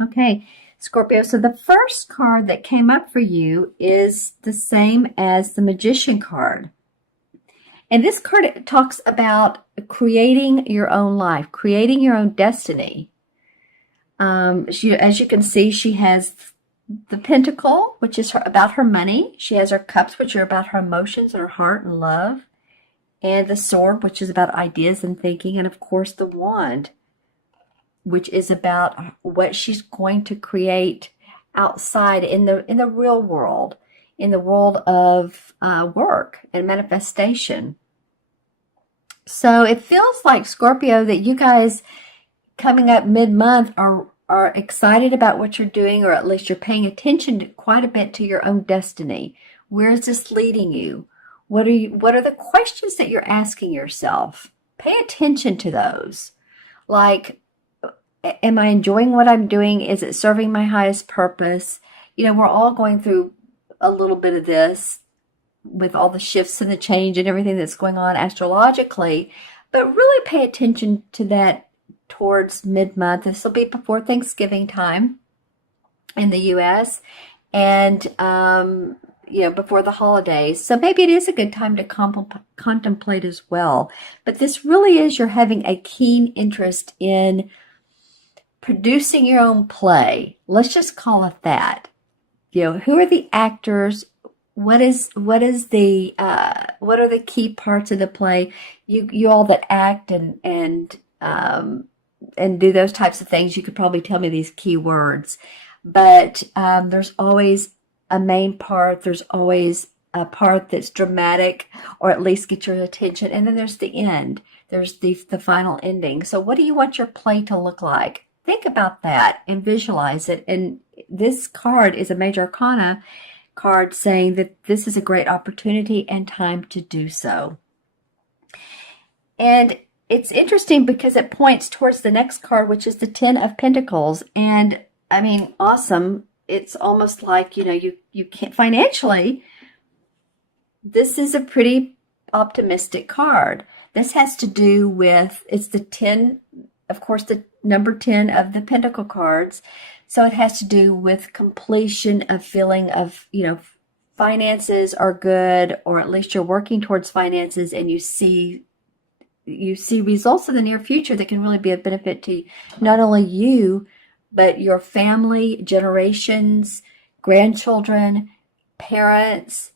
Okay, Scorpio. So the first card that came up for you is the same as the Magician card. And this card talks about creating your own life, creating your own destiny. As you can see, she has the Pentacle, which is about her money. She has her Cups, which are about her emotions and her heart and love. And the Sword, which is about ideas and thinking. And of course, the Wand, which is about what she's going to create outside in the real world, in the world of work and manifestation. So it feels like, Scorpio, that you guys coming up mid-month are excited about what you're doing, or at least you're paying attention quite a bit to your own destiny. Where is this leading you? What are the questions that you're asking yourself? Pay attention to those. Like, am I enjoying what I'm doing? Is it serving my highest purpose? We're all going through a little bit of this with all the shifts and the change and everything that's going on astrologically, but really pay attention to that towards mid-month. This will be before Thanksgiving time in the U.S. and before the holidays. So maybe it is a good time to contemplate as well. But this really is, you're having a keen interest in producing your own play. Let's just call it that. Who are the actors? What are the key parts of the play? You all that act and do those types of things, you could probably tell me these key words. But there's always a main part. There's always a part that's dramatic, or at least get your attention. And then there's the end. There's the final ending. So what do you want your play to look like? Think about that and visualize it. And this card is a Major Arcana card saying that this is a great opportunity and time to do so. And it's interesting because it points towards the next card, which is the Ten of Pentacles. And I mean, awesome. It's almost like, you can't financially, this is a pretty optimistic card. This has to do with, it's the 10, of course, the number 10 of the Pentacle cards. So it has to do with completion, of feeling of, finances are good, or at least you're working towards finances, and you see results in the near future that can really be a benefit to not only you, but your family, generations, grandchildren, parents,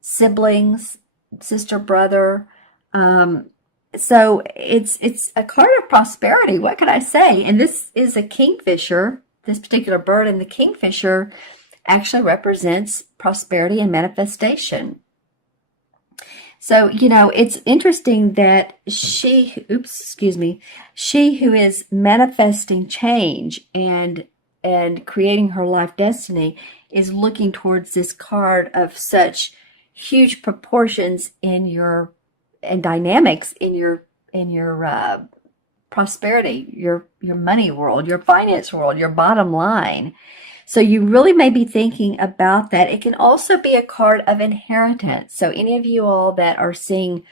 siblings, sister, brother. So it's a card of prosperity. What can I say? And this is a kingfisher, this particular bird, and the kingfisher actually represents prosperity and manifestation. So, it's interesting that she who is manifesting change and creating her life destiny is looking towards this card of such huge proportions and dynamics in your prosperity, your money world, your finance world, your bottom line. So you really may be thinking about that. It can also be a card of inheritance. So any of you all that are seeing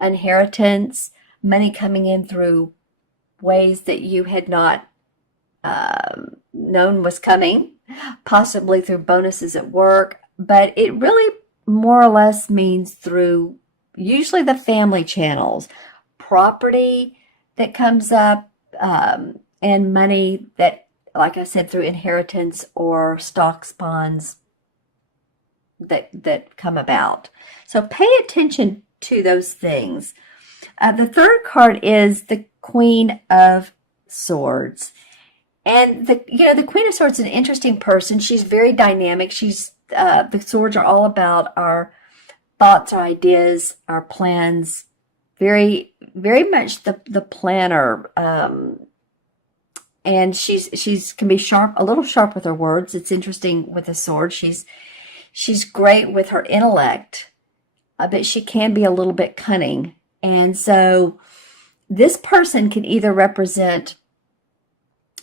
inheritance, money coming in through ways that you had not known was coming, possibly through bonuses at work, but it really more or less means through usually the family channels, property that comes up, and money that, like I said, through inheritance or stocks, bonds that come about. So pay attention to those things. The third card is the Queen of Swords. And the Queen of Swords is an interesting person. She's very dynamic. The swords are all about our thoughts, our ideas, our plans. Very, very much the planner. And she's can be sharp, a little sharp with her words. It's interesting with the sword. She's great with her intellect, but she can be a little bit cunning. And so this person can either represent,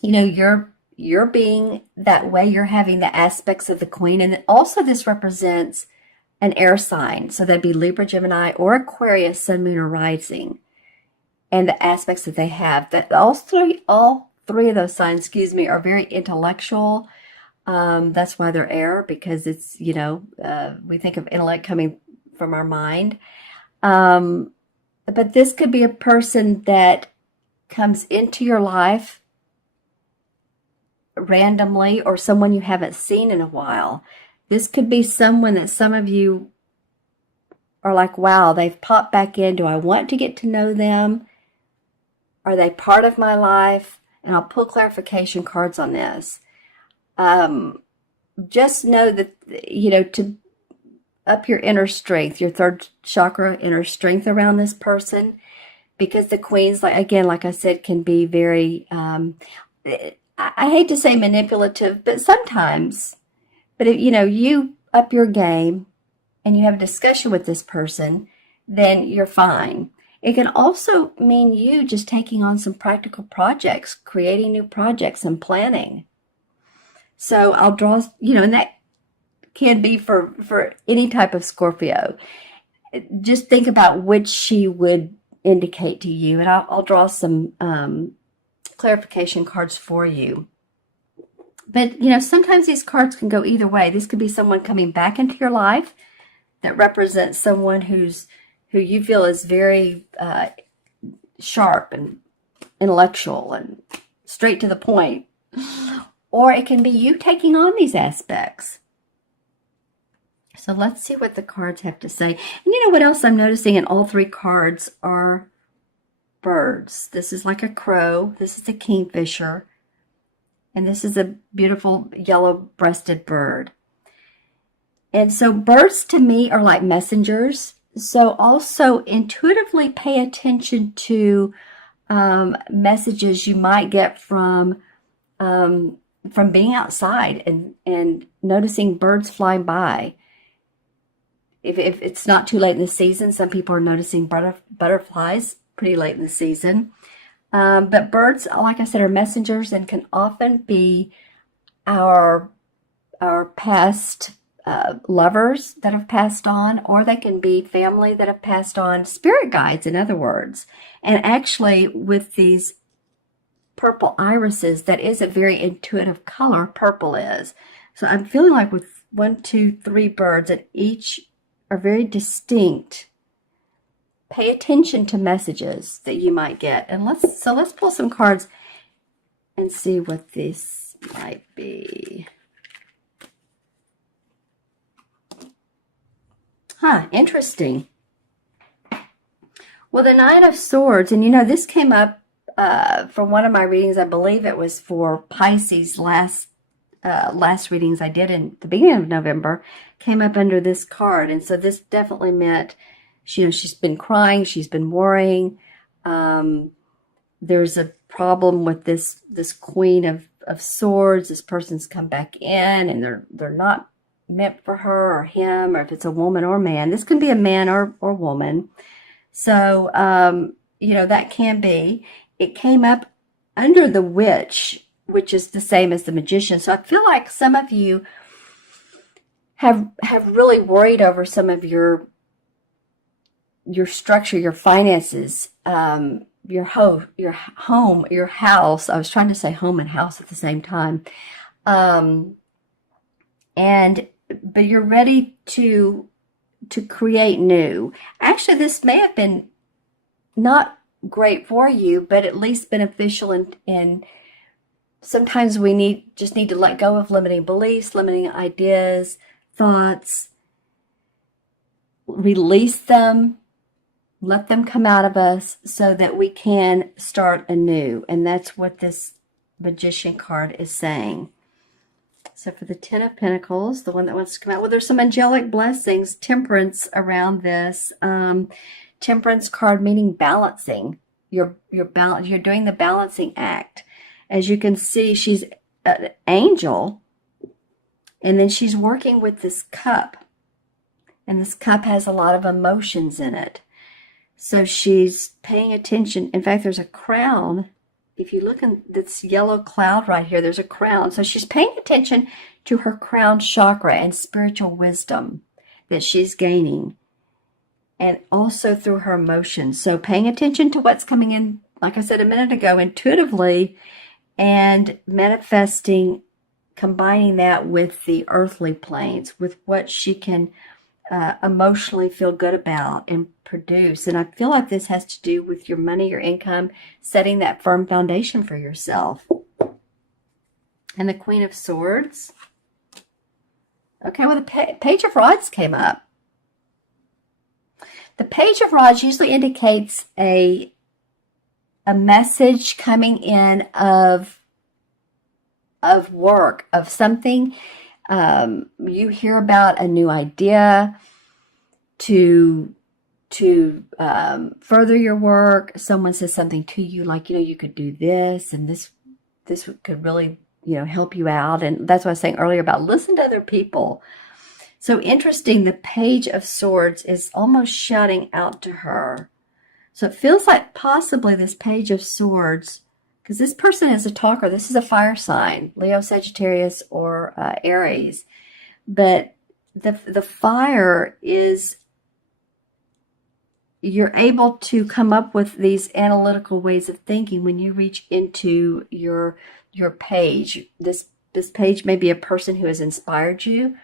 you're being that way, you're having the aspects of the queen, and also this represents an air sign. So that'd be Libra, Gemini, or Aquarius, Sun, Moon, or Rising, and the aspects that they have. That all three of those signs, excuse me, are very intellectual. That's why they're air, because it's, we think of intellect coming from our mind. But this could be a person that comes into your life randomly, or someone you haven't seen in a while. This could be someone that some of you are like, wow, they've popped back in. Do I want to get to know them? Are they part of my life? And I'll pull clarification cards on this. Just know that, to up your inner strength, your third chakra, inner strength around this person, because the queens, like I said, can be very, I hate to say manipulative, but sometimes. But if you up your game and you have a discussion with this person, then you're fine. It can also mean you just taking on some practical projects, creating new projects and planning. So I'll draw, and that can be for any type of Scorpio. Just think about which she would indicate to you, and I'll draw some clarification cards for you. But, sometimes these cards can go either way. This could be someone coming back into your life that represents someone who you feel is very sharp and intellectual and straight to the point. Or it can be you taking on these aspects. So let's see what the cards have to say. And you know what else I'm noticing in all three cards are birds. This is like a crow. This is a kingfisher. And this is a beautiful yellow-breasted bird. And so birds to me are like messengers. So also intuitively pay attention to messages you might get from being outside and noticing birds flying by. If it's not too late in the season, some people are noticing butterflies pretty late in the season. But birds, like I said, are messengers and can often be our past lovers that have passed on, or they can be family that have passed on, spirit guides, in other words. And actually, with these purple irises, that is a very intuitive color, purple is. So I'm feeling like with 1, 2, 3 birds, that each are very distinct. Pay attention to messages that you might get. And let's pull some cards and see what this might be. Interesting. Well, the Nine of Swords, and this came up from one of my readings. I believe it was for Pisces last readings I did in the beginning of November, came up under this card. And so this definitely meant, she's been crying, she's been worrying. There's a problem with this Queen of Swords. This person's come back in and they're not meant for her or him, or if it's a woman or man. This can be a man or woman. So, that can be. It came up under the Witch, which is the same as the Magician. So I feel like some of you have really worried over some of your structure, your finances, your home, your house. I was trying to say home and house at the same time. But you're ready to create new. Actually, this may have been not great for you, but at least beneficial in sometimes we just need to let go of limiting beliefs, limiting ideas, thoughts, release them, let them come out of us so that we can start anew. And that's what this Magician card is saying. So for the Ten of Pentacles, the one that wants to come out, well, there's some angelic blessings, temperance around this. Temperance card meaning balancing. You're doing the balancing act. As you can see, she's an angel, and then she's working with this cup. And this cup has a lot of emotions in it. So she's paying attention. In fact, there's a crown. If you look in this yellow cloud right here, there's a crown. So she's paying attention to her crown chakra and spiritual wisdom that she's gaining. And also through her emotions. So paying attention to what's coming in, like I said a minute ago, intuitively, and manifesting, combining that with the earthly planes, with what she can emotionally feel good about and produce. And I feel like this has to do with your money, your income, setting that firm foundation for yourself. And the Queen of Swords. Okay, well, the Page of Rods came up. The Page of Rods usually indicates a message coming in of work, of something. You hear about a new idea to further your work. Someone says something to you like, you could do this, and this could really, help you out. And that's what I was saying earlier about listen to other people. So interesting, the Page of Swords is almost shouting out to her. So it feels like possibly this Page of Swords, because this person is a talker. This is a fire sign, Leo, Sagittarius, or Aries. But the fire is, you're able to come up with these analytical ways of thinking when you reach into your page. This page may be a person who has inspired you.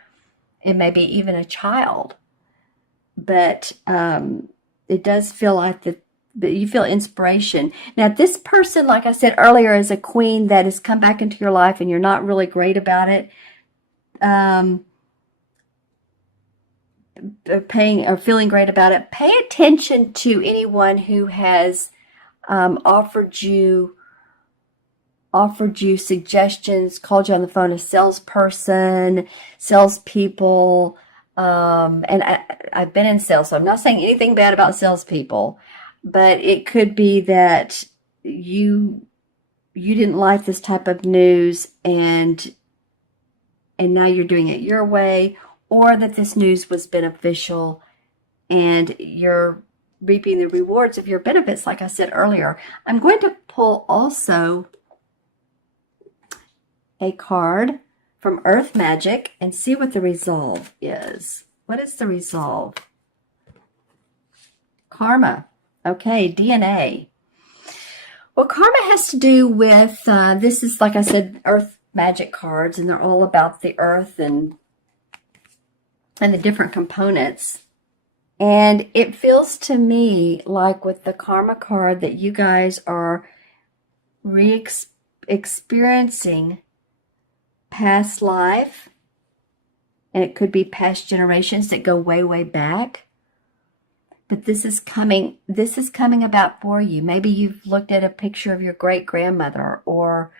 It may be even a child. But it does feel like that you feel inspiration. Now, this person, like I said earlier, is a queen that has come back into your life and you're not really great about it. Feeling great about it. Pay attention to anyone who has offered you suggestions, called you on the phone, a salesperson, salespeople. And I've been in sales, so I'm not saying anything bad about salespeople, but it could be that you didn't like this type of news, and now you're doing it your way, or that this news was beneficial and you're reaping the rewards of your benefits, like I said earlier. I'm going to pull also a card from Earth Magic and see what the resolve is. What is the resolve? Karma. Okay, DNA. Well, karma has to do with, this is, like I said, Earth Magic cards, and they're all about the earth and the different components. And it feels to me like with the karma card that you guys are experiencing past life, and it could be past generations that go way, way back. But this is coming about for you. Maybe you've looked at a picture of your great-grandmother, or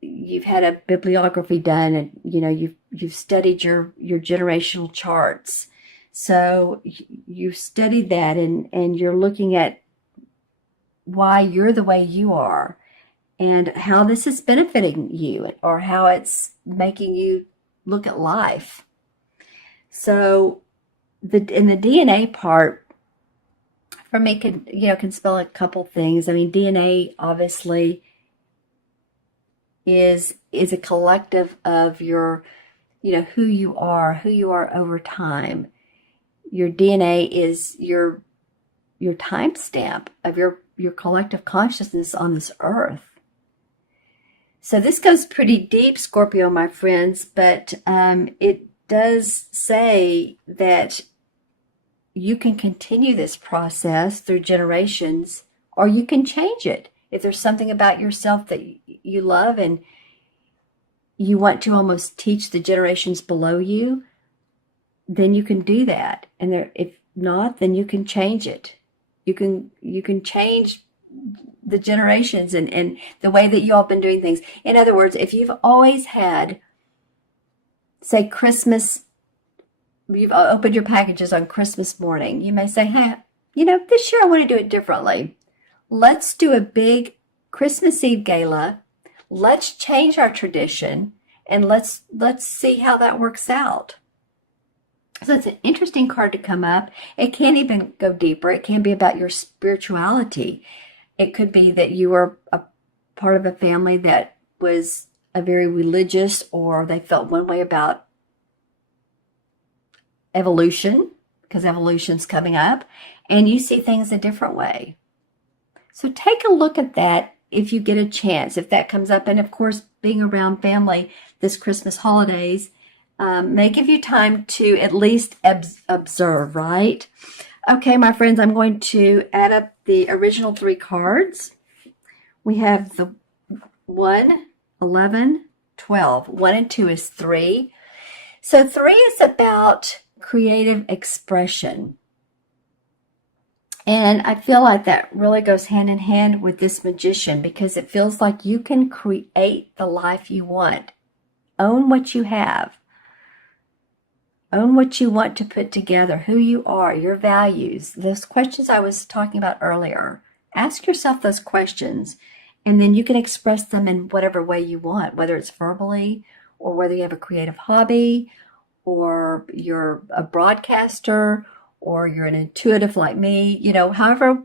you've had a bibliography done, and you've studied your generational charts. So you've studied that, and you're looking at why you're the way you are, and how this is benefiting you, or how it's making you look at life. So in the DNA part, for me, can spell a couple things. I mean, DNA obviously is a collective of your, who you are over time. Your DNA is your timestamp of your collective consciousness on this earth. So this goes pretty deep, Scorpio, my friends, but it does say that you can continue this process through generations, or you can change it. If there's something about yourself that you love and you want to almost teach the generations below you, then you can do that. And if not, then you can change it. You can change the generations and the way that you all have been doing things. In other words, if you've always had, say, Christmas, you've opened your packages on Christmas morning, you may say, hey, this year I want to do it differently. Let's do a big Christmas Eve gala. Let's change our tradition, and let's see how that works out. So it's an interesting card to come up. It can even go deeper. It can be about your spirituality. It could be that you were a part of a family that was a very religious, or they felt one way about evolution, because evolution's coming up, and you see things a different way. So take a look at that if you get a chance, if that comes up. And of course, being around family this Christmas holidays may give you time to at least observe, right? Okay, my friends, I'm going to add up the original 3 cards. We have the 1, 11, 12. 1 and 2 is 3. So 3 is about creative expression. And I feel like that really goes hand in hand with this Magician, because it feels like you can create the life you want. Own what you have. Own what you want to put together, who you are, your values, those questions I was talking about earlier. Ask yourself those questions, and then you can express them in whatever way you want, whether it's verbally or whether you have a creative hobby or you're a broadcaster or you're an intuitive like me, however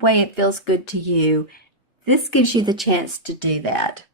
way it feels good to you. This gives you the chance to do that.